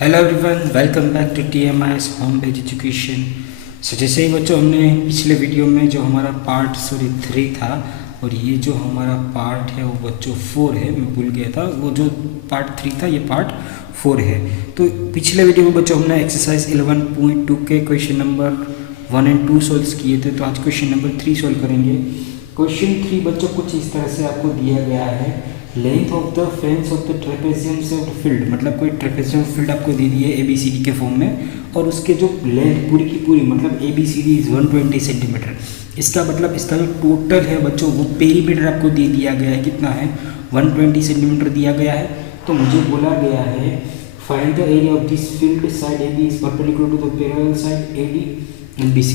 Hello everyone, welcome back to TMI's home based education. So जैसे ही बच्चों हमने पिछले वीडियो में जो हमारा पार्ट 3 था और ये जो हमारा पार्ट है वो बच्चों 4 है। मैं भूल गया था, वो जो पार्ट 3 था ये पार्ट 4 है। तो पिछले वीडियो में बच्चों हमने एक्सरसाइज 11.2 के क्वेश्चन नंबर 1 और 2 सॉल्व किए थे। तो आज क्वेश्चन नंबर 3 सॉल्व करेंगे। क्वेश्चन 3 बच्चों कुछ इस तरह से आपको दिया गया है। Length of the fence of the trapezium से फील्ड, मतलब कोई ट्रेपेजियम फील्ड आपको दे दी है ABCD के फॉर्म में, और उसके जो लेंथ पूरी की पूरी मतलब ABCD इज 120 सेंटीमीटर। इसका मतलब इसका जो टोटल है बच्चों वो पेरीमीटर आपको दे दिया गया है। कितना है? 120 सेंटीमीटर दिया गया है। तो मुझे बोला गया है find the area of this field side AB is perpendicular to the parallel side AD and BC।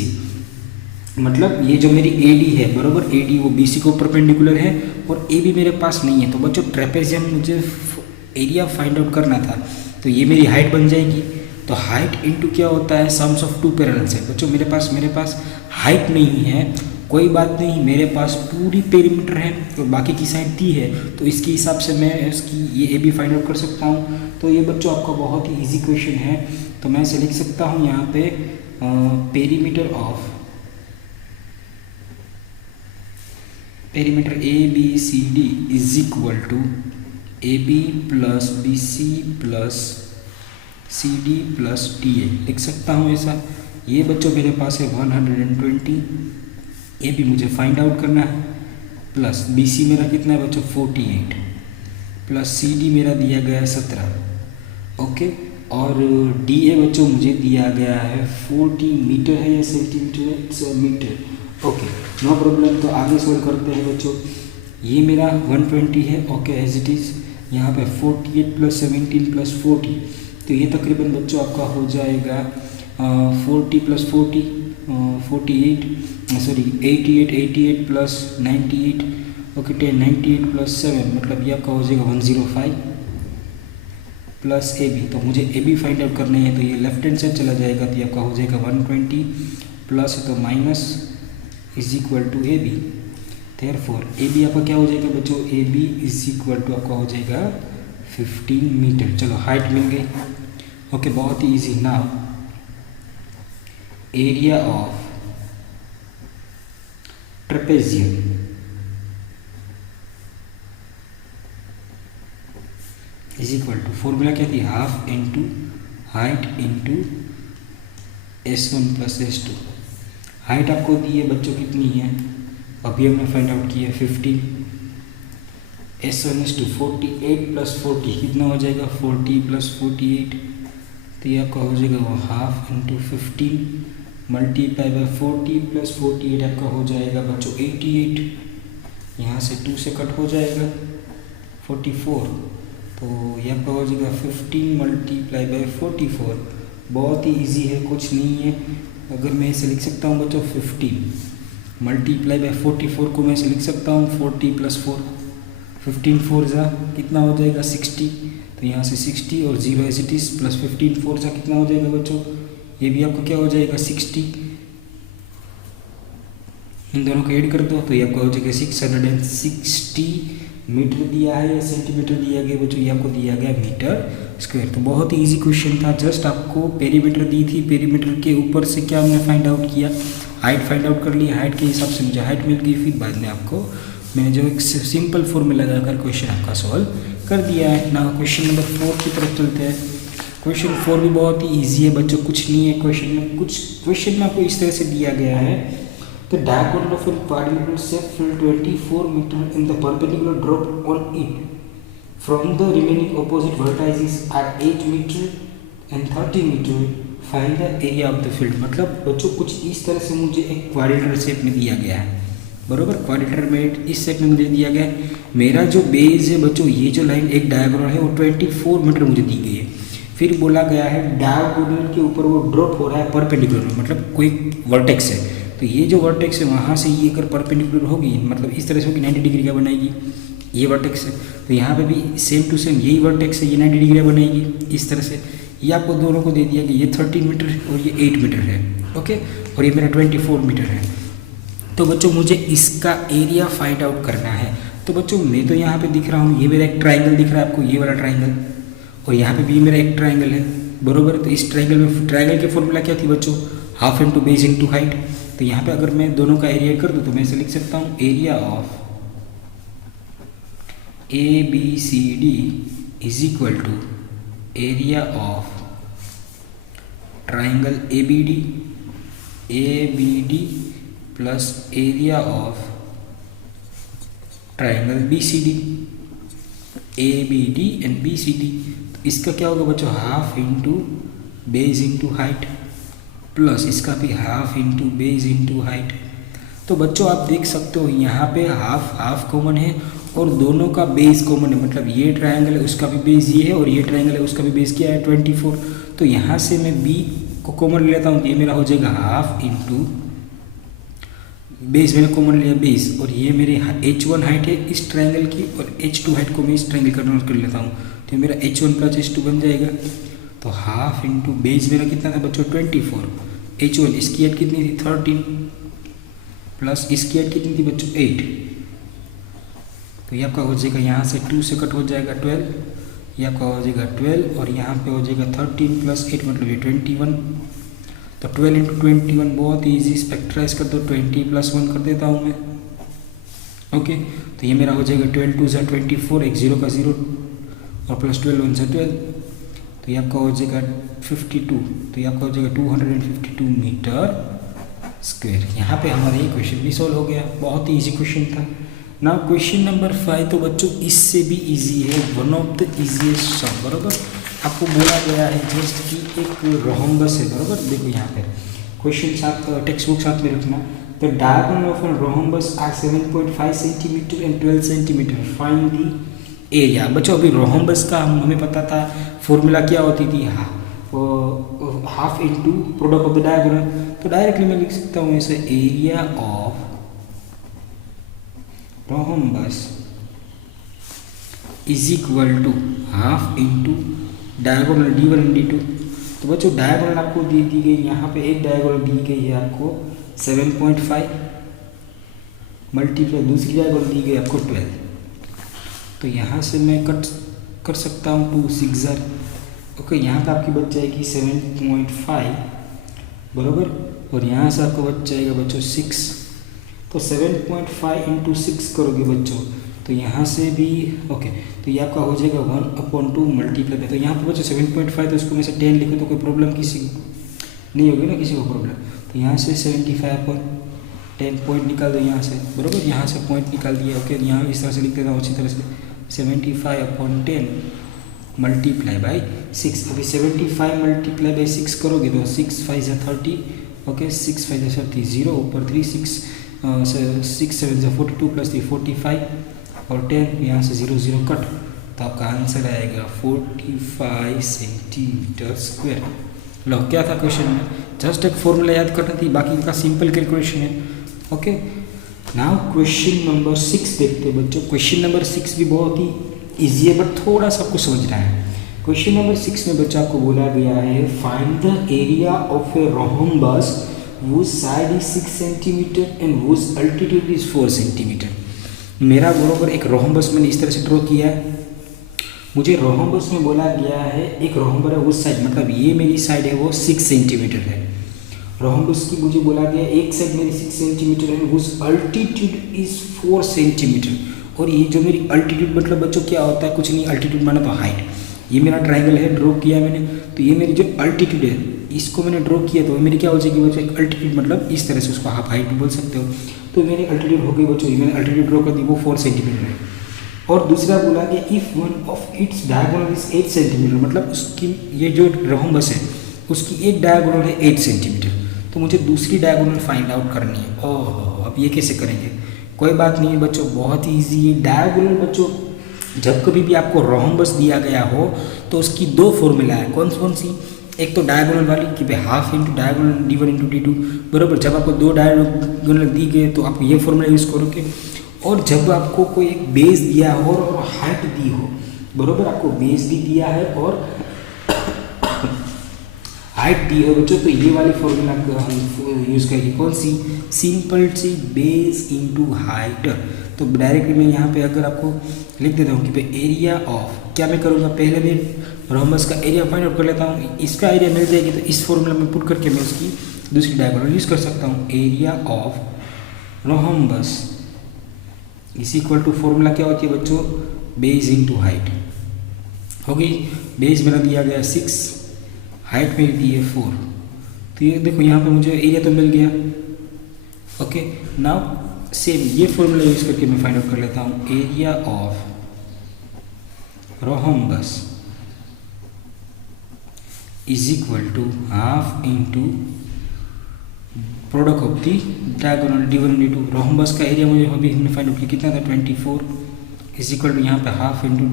मतलब ये जो मेरी AD है बरोबर, AD वो BC को परपेंडिकुलर है और AB मेरे पास नहीं है। तो बच्चों ट्रेपेजियम मुझे एरिया फाइंड आउट करना था, तो ये मेरी हाइट बन जाएगी। तो हाइट इनटू क्या होता है? Sums of two parallel side. बच्चों मेरे पास हाइट नहीं है, कोई बात नहीं, मेरे पास पूरी पेरीमीटर है तो बाकी की साइड दी है, तो इसके हिसाब से मैं इसकी ये AB फाइंड आउट कर सकता हूँ। तो ये बच्चों आपका बहुत ही ईजी क्वेश्चन है। तो मैं इसे लिख सकता हूँ यहाँ पे perimeter ABCD is equal to AB plus BC plus CD plus DA लिख सकता हूँ ऐसा। ये बच्चों मेरे पास है 120, AB मुझे फाइंड आउट करना है, प्लस BC मेरा कितना है बच्चों 48, प्लस CD मेरा दिया गया है 17। ओके, और DA बच्चों मुझे दिया गया है 40 मीटर है या सेंटीमीटर है? It's metre. Okay, no problem. तो आगे सोल्व करते हैं बच्चों। ये मेरा 120 है, ओके एज इट इज़। यहाँ पे 48 प्लस 17 प्लस 40, तो ये तकरीबन बच्चों आपका हो जाएगा 40 plus 40 48, sorry 88 plus 98, okay 98 plus 7 मतलब ये आपका हो जाएगा 105 प्लस AB। तो मुझे AB फाइंड आउट करनी है, तो ये लेफ्ट हैंड साइड चला जाएगा, तो ये आपका हो जाएगा 120 प्लस तो minus is equal to AB। Therefore AB आपका क्या हो जाएगा बच्चों? AB इज इक्वल टू आपका हो जाएगा 15 मीटर। चलो हाइट मिल गई। ओके, बहुत ही easy. Now area of trapezium is equal to, formula क्या थी? Half into height into S1 plus S2। Height आपको दी है बच्चों कितनी है? अभी हमने फाइंड आउट किया 15, S1 is to 48 प्लस 40 कितना हो जाएगा? 40 प्लस 48, तो ये आपका हो जाएगा वो half into 15 multiply by 40 plus 48 आपका हो जाएगा बच्चों 88। यहाँ से 2 से कट हो जाएगा 44, तो ये आपका हो जाएगा 15 मल्टीप्लाई बाय 44। बहुत ही ईजी है, कुछ नहीं है। अगर मैं इसे लिख सकता हूँ बच्चों 15 मल्टीप्लाई बाय 44 को मैं इसे लिख सकता हूँ 40 प्लस 4, 15 4 जा कितना हो जाएगा 60, तो यहाँ से 60 और 0 एज इट इज प्लस 15 4 जा कितना हो जाएगा बच्चों? ये भी आपको क्या हो जाएगा 60। इन दोनों को ऐड कर दो तो ये आपको हो जाएगा 660 मीटर दिया है या सेंटीमीटर दिया गया बच्चों? ये आपको दिया गया मीटर स्क्वायर। तो बहुत ही ईजी क्वेश्चन था। जस्ट आपको पेरीमीटर दी थी, पेरीमीटर के ऊपर से क्या हमने फाइंड आउट किया? हाइट फाइंड आउट कर ली। हाइट के हिसाब से मुझे हाइट मिल गई, फिर बाद में आपको मैंने जो एक सिंपल फॉर्मूला लगाकर क्वेश्चन आपका सॉल्व कर दिया है। ना क्वेश्चन नंबर 4 की तरफ चलते हैं। क्वेश्चन 4 भी बहुत ही ईजी है बच्चों, कुछ नहीं है क्वेश्चन में आपको इस तरह से दिया गया है। The diagonal of a quadrilateral shape filled 24 meter in the perpendicular drop on it from the remaining opposite vertices are 8 meter and 30 meter. Find the area of the field। मतलब बच्चों कुछ इस तरह से मुझे एक क्वाड्रिलेटरल शेप में दिया गया है बरोबर। क्वाड्रिलेटरल में इस शेप में मुझे दिया गया है। मेरा जो बेस है बच्चों, ये जो लाइन एक डायगोनल है वो 24 मीटर मुझे दी गई है। फिर बोला गया है डायगोनल के ऊपर वो ड्रॉप हो रहा है परपेंडिकुलर, मतलब कोई वर्टेक्स है, तो ये जो वर्टेक्स है वहाँ से ये अगर परपेंडिकुलर होगी मतलब इस तरह से होगी 90 डिग्री का बनाएगी। ये वर्टेक्स है, तो यहाँ पे भी सेम टू सेम यही वर्टेक्स है, ये 90 डिग्री का बनाएगी इस तरह से। ये आपको दोनों को दे दिया कि ये 13 मीटर और ये 8 मीटर है, ओके, और ये मेरा 24 मीटर है। तो बच्चों मुझे इसका एरिया फाइंड आउट करना है। तो बच्चों मैं तो यहाँ पे दिख रहा हूँ, ये मेरा एक ट्राइंगल दिख रहा है आपको, ये वाला ट्राइंगल, और यहाँ पे भी मेरा एक ट्राइंगल है बरोबर। तो इस ट्रायंगल की फॉर्मूला क्या थी बच्चों, half into base into height. तो यहाँ पे अगर मैं दोनों का एरिया कर दूँ तो मैं ऐसे लिख सकता हूँ area of A B C D is equal to area of triangle A B D plus area of triangle B C D, A B D and B C D. तो इसका क्या होगा बच्चों, half into base into height plus इसका भी half into base into height. तो बच्चों आप देख सकते हो यहाँ पे हाफ कॉमन है और दोनों का बेस कॉमन है, मतलब ये ट्रायंगल है उसका भी बेस ये है और ये ट्रायंगल है उसका भी बेस क्या है 24। तो यहाँ से मैं बी को कॉमन ले लेता हूँ, ये मेरा हो जाएगा हाफ इंटू बेस, मैंने कॉमन लिया बेस, और ये मेरी h1 हाइट है इस ट्रायंगल की और h2 हाइट को मैं इस ट्रायंगल का कन्वर्ट कर लेता हूँ। तो मेरा h1 प्लस h2 बन जाएगा। तो हाफ इंटू बेस मेरा कितना था बच्चों 24, h1 इसकी हाइट कितनी थी 13 प्लस इसकी हाइट कितनी थी बच्चों 8। तो ये आपका हो जाएगा यहाँ से 2 से कट हो जाएगा 12, ये आपका हो जाएगा 12 और यहाँ पे हो जाएगा 13 प्लस 8 मतलब ये 21। तो 12 इंटू 21 बहुत ईजी, स्पेक्ट्राइज कर दो, 20 प्लस 1 कर देता हूँ मैं। ओके, तो ये मेरा हो जाएगा 12 2 से 24, एक 0 का 0 और प्लस 12 1 से 12, तो ये आपका हो जाएगा 52। तो ये आपका हो जाएगा 252 मीटर स्क्वायर। यहाँ पे हमारा ये क्वेश्चन भी सॉल्व हो गया, बहुत ही ईजी क्वेश्चन था। ना क्वेश्चन नंबर 5 तो बच्चों इससे भी इजी है, वन ऑफ द इजीएस्ट सम, बराबर। आपको बोला गया है जस्ट कि एक रोहम्बस है, बराबर। देखो यहाँ पे क्वेश्चन साथ टेक्स्ट बुक साथ में रखना। तो diagonal of an rhombus are 7.5 centimetre and 12 centimetre, find the area. बच्चों अभी रोहम्बस का हमें पता था फॉर्मूला क्या होती थी, half into product of the diagonal. तो डायरेक्टली मैं लिख सकता हूँ ऐसे, area of rhombus is equal to half into diagonal d1 and d2। तो बच्चों डायगोनल आपको दी गई, यहाँ पे एक डायगोनल दी गई है आपको 7.5 मल्टीप्लाई दूसरी डायगोनल दी गई आपको 12। तो यहाँ से मैं कट कर सकता हूँ 2 6 ओके, यहाँ पे आपकी बच जाएगी 7.5 बराबर, और यहाँ से आपको बच जाएगा बच्चों 6। तो 7.5 इंटू 6 करोगे बच्चों तो यहाँ से भी ओके, तो ये आपका हो जाएगा 1/2 मल्टीप्लाई पे। तो यहाँ पर बच्चों 7.5, तो इसको में से 10 लिखो तो कोई प्रॉब्लम किसी को नहीं होगी ना, किसी को प्रॉब्लम। तो यहाँ से 75/10 पॉइंट निकाल दो यहाँ से, बराबर, यहाँ से पॉइंट निकाल दिया। ओके, यहाँ इस तरह से लिख देता हूँ अच्छी तरह से, 75/10 मल्टीप्लाई बाई 6। अभी 75 मल्टीप्लाई बाई 6 करोगे तो 6 5 × 30, ओके, 6 5 × 30 0 ऊपर 3 6 6 7 × 42 प्लस 3 45 और 10 यहाँ से 0 0 कट। तो आपका आंसर आएगा 45 सेंटीमीटर स्क्वायर। लो, क्या था क्वेश्चन में, जस्ट एक फॉर्मूला याद करना थी, बाकी का सिंपल कैलकुलेशन है। ओके, नाउ क्वेश्चन नंबर 6 देखते हैं बच्चों। क्वेश्चन नंबर 6 भी बहुत ही ईजी है बट थोड़ा सा आपको समझना है। क्वेश्चन नंबर 6 में बच्चा आपको बोला गया है find the area of a rhombus whose side is 6 centimetre and whose altitude is 4 centimetre. मेरा बराबर एक रोहम्बस मैंने इस तरह से ड्रॉ किया है। मुझे रोहम्बस में बोला गया है एक रोहम्बस है उस साइड, मतलब ये मेरी साइड है वो 6 सेंटीमीटर है। रोहम्बस की मुझे बोला गया एक साइड मेरी 6 सेंटीमीटर है, whose altitude is 4 सेंटीमीटर। और ये जो मेरी अल्टीट्यूड मतलब बच्चों क्या होता है, कुछ नहीं, अल्टीट्यूड माना तो हाइट। ये मेरा ट्रायंगल है, ड्रॉ किया मैंने, तो ये मेरी जो अल्टीट्यूड है इसको मैंने ड्रॉ किया, तो मेरी क्या हो जाएगी बच्चों एक अल्टीट्यूड, मतलब इस तरह से उसको हाफ हाइट भी बोल सकते हो। तो मेरी अल्टीट्यूड हो गई बच्चों, ये मैंने अल्टीट्यूड ड्रॉ कर दी, वो 4 सेंटीमीटर है। और दूसरा बोला कि if one of its diagonal is 8 centimetre, मतलब उसकी ये जो रोहम्बस है उसकी एक डायगोनल है 8 सेंटीमीटर। तो मुझे दूसरी डायगोनल फाइंड आउट करनी है। ओह, अब ये कैसे करेंगे, कोई बात नहीं है बच्चों, बहुत ही ईजी है। डायगोनल बच्चों जब कभी भी आपको रोहम्बस दिया गया हो तो उसकी 2 फॉर्मूला है, कौन कौन सी, एक तो डायगोनल वाली कि भाई half into diagonal d1 into d2, बराबर। जब आपको 2 डायगोनल दी गए तो आप ये फॉर्मूला यूज़ करोगे। और जब आपको कोई एक बेस दिया हो और हाइट दी हो, बराबर, आपको बेस भी दिया है और हाइट दी है बच्चों, तो ये वाली फॉर्मूला हम यूज़ करेंगे, कौन सी, सिंपल सी, बेस इंटू हाइट। तो डायरेक्टली मैं यहाँ पे अगर आपको लिख देता हूँ कि भाई एरिया ऑफ, क्या मैं करूँगा, पहले मैं रोम्बस का एरिया फाइंड आउट कर लेता हूँ, इसका एरिया मिल जाएगी तो इस फॉर्मूला में पुट करके मैं उसकी दूसरी डायगोनल यूज़ कर सकता हूँ। Area of rhombus is equal to, formula क्या होती है बच्चों, बेस इंटू हाइट होगी। बेस मेरा दिया गया 6, हाइट मेरी दी है 4, तो ये देखो यहाँ पे मुझे एरिया तो मिल गया। ओके, नाउ सेम ये फॉर्मूला यूज़ करके मैं फाइंड आउट कर लेता हूँ area of rhombus is equal to half into product of the diagonal D1 D2। Rhombus का एरिया मुझे अभी हमने फाइंड आउट किया कितना था 24 इज इक्वल टू यहाँ पे हाफ इंटू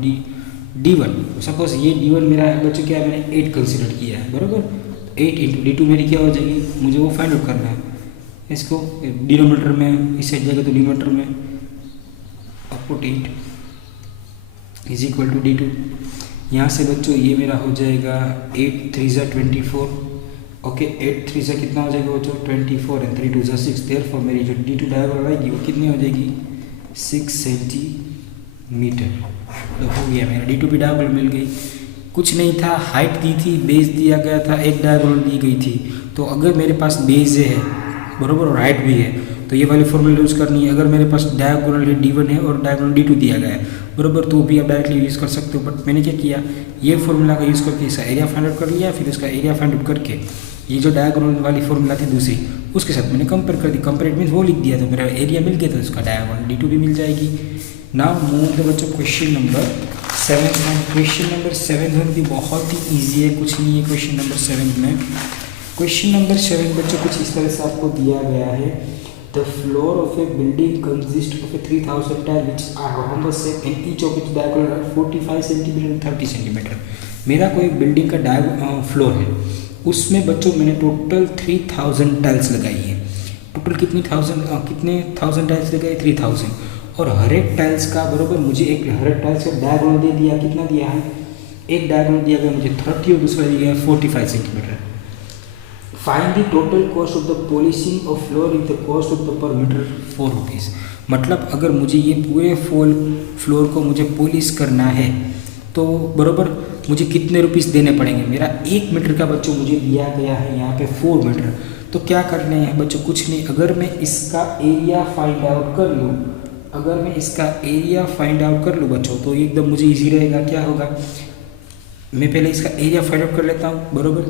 D1। सपोज ये D1 मेरा बच्चों क्या है, मैंने 8 कंसिडर किया है बराबर, 8 इंटू D2 मेरी क्या हो जाएगी, मुझे वो फाइंड आउट करना है। इसको डिनोमीटर में इस साइड जाएगा तो डिनोमीटर में upon 8 is equal to D2। यहाँ से बच्चों ये मेरा हो जाएगा 8 3 ज़ा 24। ओके, 8 3 ज़ा कितना हो जाएगा बच्चों 24 एंड 3 2 ज़ा 6। देयरफॉर मेरी जो D2 डायगोनल आएगी वो कितनी हो जाएगी 6 सेंटीमीटर। तो हो गया मेरा D2 भी डायगोनल मिल गई। कुछ नहीं था, हाइट दी थी, बेस दिया गया था, एक डायगोनल दी गई थी। तो अगर मेरे पास बेस है बराबर और हाइट भी है तो ये वाली फॉर्मूला यूज़ करनी है। अगर मेरे पास डायगोनल है D1 है और डायगोनल D2 दिया गया है बराबर, तो भी आप डायरेक्टली यूज़ कर सकते हो। बट मैंने क्या किया, ये फॉर्मूला का यूज़ करके इसका एरिया फाइंड आउट कर लिया, फिर उसका एरिया फाइंड आउट करके ये जो डायगोनल वाली फॉर्मूला थी दूसरी उसके साथ मैंने कंपेयर कर दी। कंपेयर मीन्स वो लिख दिया, तो मेरा एरिया मिल गया, तो उसका डायगोनल D2 भी मिल जाएगी। नाउ मूव द बच्चों क्वेश्चन नंबर 7। क्वेश्चन नंबर 7 भी बहुत ही ईजी है, कुछ नहीं है क्वेश्चन नंबर 7 में। क्वेश्चन नंबर 7 बच्चों कुछ इस तरह से आपको दिया गया है। The floor of a building consist of a 3000 tile which are rhombus shape and each of its diagonal 45 centimetre and 30 centimetre. मेरा कोई बिल्डिंग का फ्लोर है, उसमें बच्चों मैंने टोटल 3000 टाइल्स लगाई है। टोटल कितने थाउजेंड टाइल्स लगाई 3000। और हर एक टाइल्स का बराबर मुझे हर एक टाइल्स का डायगोनल दे दिया, कितना दिया है, एक डायगोनल दिया गया मुझे 30 और दूसरा दिया गया 45 centimetre. Find the total cost of the polishing of floor in the cost of the per metre 4 rupees. मतलब अगर मुझे ये पूरे फ्लोर को मुझे पॉलिश करना है तो बराबर मुझे कितने रुपीस देने पड़ेंगे। मेरा 1 मीटर का बच्चों मुझे दिया गया है यहाँ पे 4 मीटर। तो क्या करने हैं बच्चों, कुछ नहीं, अगर मैं इसका एरिया फाइंड आउट कर लूँ, अगर मैं इसका एरिया फाइंड आउट कर लूँ बच्चों तो एकदम मुझे इजी रहेगा। क्या होगा, मैं पहले इसका एरिया फाइंड आउट कर लेता हूँ बराबर।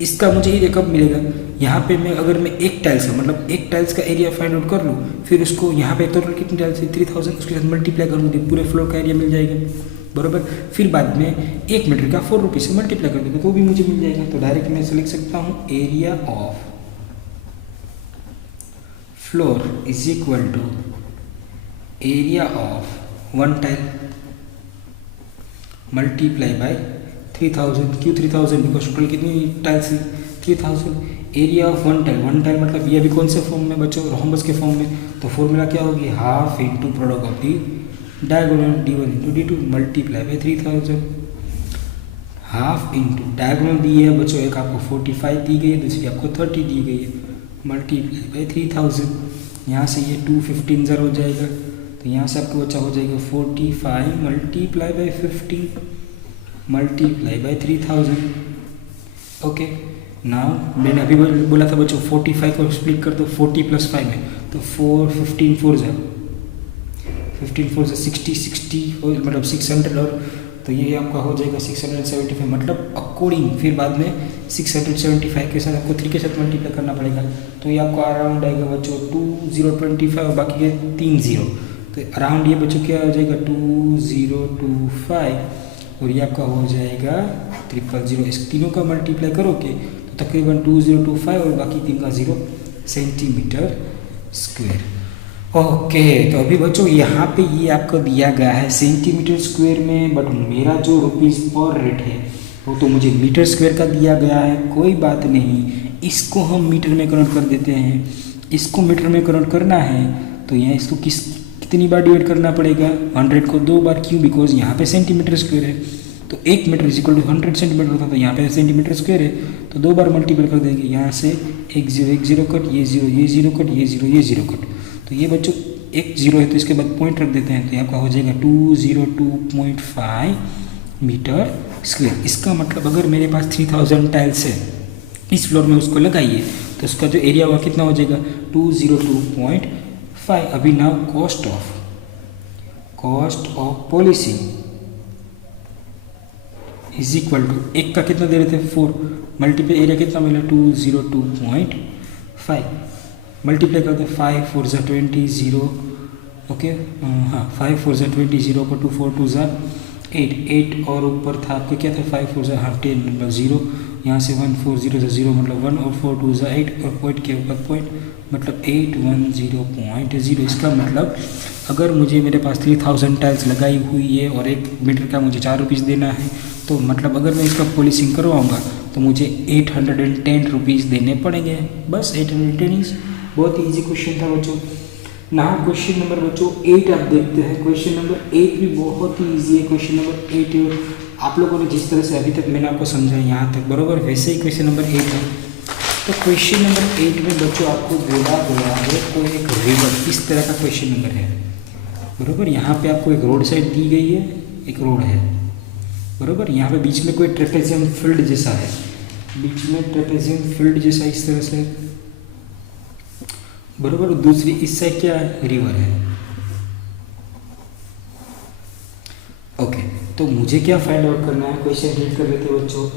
इसका मुझे एरिया कब मिलेगा, यहाँ पे मैं अगर मैं एक टाइल्स का मतलब एक टाइल्स का एरिया फाइंड आउट कर लूँ, फिर उसको यहाँ पे टोटल कितनी टाइल्स है 3000, उसके साथ मल्टीप्लाई कर दूँगी, पूरे फ्लोर का एरिया मिल जाएगा बराबर। फिर बाद में 1 मीटर का 4 रुपीज़ से मल्टीप्लाई कर दूँगा तो भी मुझे मिल जाएगा। तो डायरेक्ट मैं ऐसे लिख सकता हूँ area of floor is equal to area of 1 tile multiply by 3000। क्यों 3000, बिकॉज टोटल कितनी टाइल्स है 3000। एरिया ऑफ 1 टाइल मतलब ये भी कौन से फॉर्म में बच्चों, रोम्बस के फॉर्म में। तो फॉर्मूला क्या होगी, half into product of the diagonal D1 into D2 multiply by 3000। Half into diagonal दी है बच्चों, एक आपको 45 दी गई है, दूसरी आपको 30 दी गई है, मल्टीप्लाई बाय 3000। यहाँ से ये 2 15 ज़र हो जाएगा, तो यहाँ से आपको बच्चा हो जाएगा 45 multiply by 15 multiply by 3000। Okay, now मैंने अभी बोला था बच्चों 45 को स्प्लिट कर दो 40 + 5 में, तो 4 15 4 ज़ा 60 मतलब 600, और तो ये आपका हो जाएगा 675 मतलब अकॉर्डिंग। फिर बाद में 675 के साथ आपको 3 के साथ मल्टीप्लाई करना पड़ेगा, तो ये आपको अराउंड आएगा बच्चों 2025 और बाकी के 3 0, तो अराउंड ये बच्चों क्या हो जाएगा 2025 और ये आपका हो जाएगा 000। इस तीनों का मल्टीप्लाई करोगे तो तकरीबन 2025 और बाकी 3 का 0 सेंटीमीटर स्क्वायर। ओके, तो अभी बच्चों यहाँ पे ये आपको दिया गया है सेंटीमीटर स्क्वायर में, बट मेरा जो रुपीज़ पर रेट है वो तो मुझे मीटर स्क्वायर का दिया गया है। कोई बात नहीं, इसको हम मीटर में कन्वर्ट कर देते हैं। इसको मीटर में कन्वर्ट करना है तो यहाँ इसको कितनी बार डिवाइड करना पड़ेगा, 100 को 2 बार। क्यों, बिकॉज यहाँ पे सेंटीमीटर स्क्वायर है, तो 1 मीटर इक्वल टू 100 सेंटीमीटर होता है, तो यहाँ पे सेंटीमीटर स्क्वायर है तो 2 बार मल्टीप्लाई कर देंगे। यहाँ से 1 0 कट, ये 0 कट, ये 0 कट, ये 0 कट, तो ये बच्चों एक जीरो है तो इसके बाद पॉइंट रख देते हैं, तो ये आपका हो जाएगा 202.5 मीटर स्क्वायर। इसका मतलब अगर मेरे पास 3000 टाइल्स है इस फ्लोर में, उसको लगाइए तो उसका जो एरिया होगा कितना हो जाएगा 202.5। अभी now cost of polishing is equal to, एक का कितना दे रहे थे 4, मल्टीप्लाई एरिया कितना मिला 202.5, मल्टीप्लाई करते 5 4 ज़ा 20 0, ओके हाँ 5 4 ज़ा 20 0 पर 2 4 2 ज़ा 8 और ऊपर था आपका क्या था 5 4 ज़ा 10 मतलब 0, यहाँ से 1 4 0 ज़ा 0 मतलब 1 और 4 2 ज़ा 8 और पॉइंट के ऊपर पॉइंट मतलब 810.0। इसका मतलब अगर मुझे मेरे पास 3000 टाइल्स लगाई हुई है और 1 मीटर का मुझे 4 रुपीज़ देना है, तो मतलब अगर मैं इसका पॉलिशिंग करवाऊँगा तो मुझे 810 रुपीज़ देने पड़ेंगे, बस 810। बहुत ही ईजी क्वेश्चन था बच्चों। ना क्वेश्चन नंबर बच्चों 8 आप देखते हैं। क्वेश्चन नंबर 8 भी बहुत ही ईजी है। क्वेश्चन नंबर 8 आप लोगों ने जिस तरह से अभी तक मैंने आपको समझाया यहाँ तक बराबर, वैसे ही क्वेश्चन नंबर 8 है। तो क्वेश्चन नंबर 8 में बच्चों आपको बोला गया है कोई एक रिवर, इस तरह का क्वेश्चन नंबर है बराबर। यहाँ पे आपको एक रोड साइड दी गई है, एक रोड है बराबर। यहाँ पे बीच में कोई ट्रेपेजियम फील्ड जैसा है, बीच में ट्रेपेजियम फील्ड जैसा इस तरह से बराबर। दूसरी इस साइड क्या है रिवर है, ओके। तो मुझे क्या फाइंड आउट करना है, क्वेश्चन रीड कर लेते हैं बच्चों।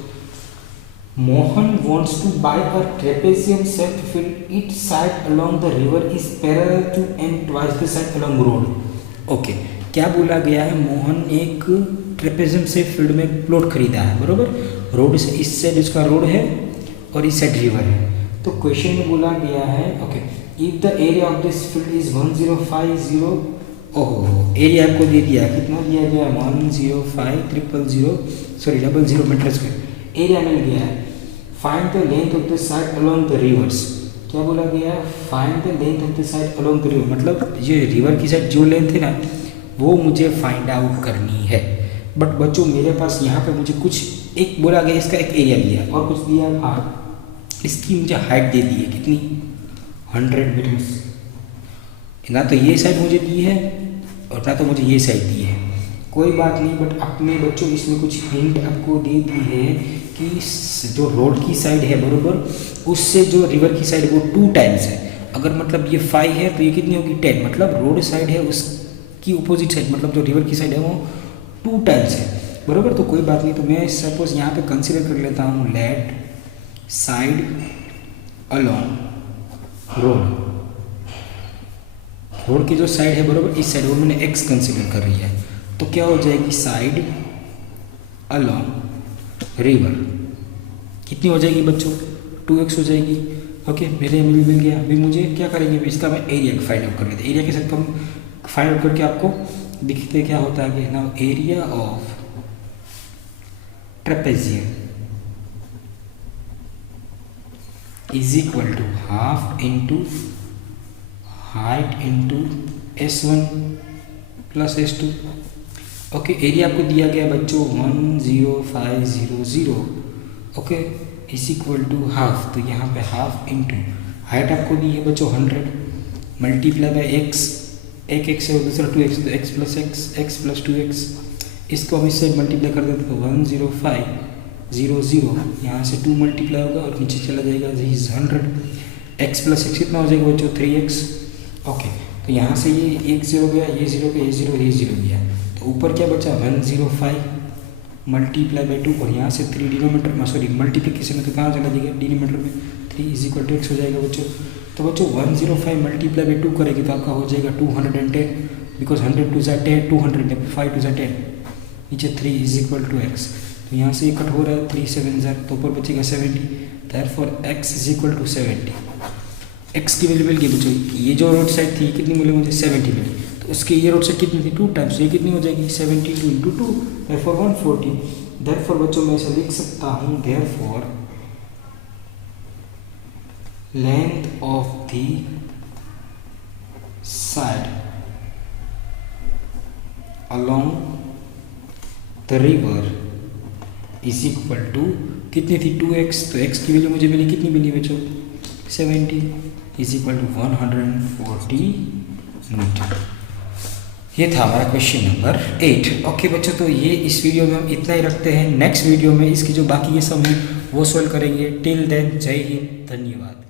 Mohan wants to buy a trapezium shaped field. Its side along the river is parallel to and twice the side along road. Okay क्या बोला गया है, मोहन एक ट्रेपेजियम से फील्ड में प्लॉट खरीदा है बराबर। रोड से इस साइड उसका रोड है और इस साइड रिवर है। तो क्वेश्चन में बोला गया है okay if the area of this field is 1050, ओहो एरिया आपको दे दिया, कितना दिया गया 105,000 मीटर स्क्वायर एरिया मिल गया है। Find the length of the side along the reverse, क्या बोला गया है find the length of the side along the river, मतलब ये रिवर की साइड जो लेंथ है ना वो मुझे फाइंड आउट करनी है। बट बच्चों मेरे पास यहाँ पे मुझे कुछ एक बोला गया, इसका एक एरिया दिया और कुछ दिया हाँ, इसकी मुझे हाइट दे दी है कितनी 100 मीटर्स। ना तो ये साइड मुझे दी है और ना तो मुझे ये साइड दी है, कोई बात नहीं। बट अपने बच्चों इसमें कुछ हिंट आपको दे दी है कि जो रोड की साइड है बराबर उससे जो रिवर की साइड वो 2 टाइम्स है। अगर मतलब ये 5 है तो ये कितनी होगी 10, मतलब रोड साइड है उसकी अपोजिट साइड मतलब जो रिवर की साइड है वो 2 टाइम्स है बराबर। तो कोई बात नहीं, तो मैं सपोज यहाँ पे कंसिडर कर लेता हूँ let side along road, road की जो साइड है बराबर इस साइड वो मैंने x कंसिडर कर रही है, तो क्या हो जाएगी साइड अलोंग रिवर कितनी हो जाएगी बच्चों 2x हो जाएगी। ओके मेरे मिल गया। अभी मुझे क्या करेंगे, इसका मैं एरिया फाइंड आउट कर लेते हैं। एरिया के साथ हम फाइंड आउट करके आपको दिखते क्या होता है कि ना area of trapezium is equal to half into height into S1 plus S2। Okay area आपको दिया गया बच्चों 10500 okay is equal to half, तो यहाँ पे हाफ इंटू हाइट आपको दी है बच्चों 100 मल्टीप्लाई बाय x, एक x है और दूसरा 2x, तो x प्लस 2x। इसको हम इससे मल्टीप्लाई कर देते तो 10500 यहाँ से 2 मल्टीप्लाई होगा और नीचे चला जाएगा 100, x प्लस x कितना हो जाएगा बच्चों 3x। ओके तो यहाँ से ये 1 0 गया, ये 0 गया, ये 0 गया, तो ऊपर क्या बचा 105 मल्टीप्लाई बाई 2 और यहाँ से 3 डिनोमीटर में सॉरी मल्टीप्लिकेशन में तो कहाँ चला जाएगा डिनोमीटर में 3 इज इक्वल टू x हो जाएगा बच्चों। तो बच्चों 105 मल्टीप्लाई बाई 2 करेगी तो आपका हो जाएगा 210 बिकॉज 100 टू ज़ा 10 200 5 टू ज़ा 10 नीचे 3 इज इक्वल टू x। तो यहाँ से ये कट हो रहा है 3 7 ज़ा तो ऊपर बचेगा 70, therefore x is equal to 70। x की वैल्यू मिल गई बच्चों, ये जो रोड साइड थी कितनी मिली मुझे 70 मिली, तो उसकी ये रोड साइड कितनी थी 2 टाइम्स, ये कितनी हो जाएगी 72 इंटू 2 देयरफॉर 140। देयरफॉर बच्चों मैं इसे लिख सकता हूँ therefore length of the side along the river is equal to कितनी थी 2x, तो x की वैल्यू मुझे मिली कितनी मिली बच्चों 70 इज इक्वल टू 140 मीटर। ये था हमारा क्वेश्चन नंबर 8। ओके बच्चों, तो ये इस वीडियो में हम इतना ही रखते हैं। नेक्स्ट वीडियो में इसकी जो बाकी ये सम है वो सॉल्व करेंगे। टिल देन जय हिंद, धन्यवाद।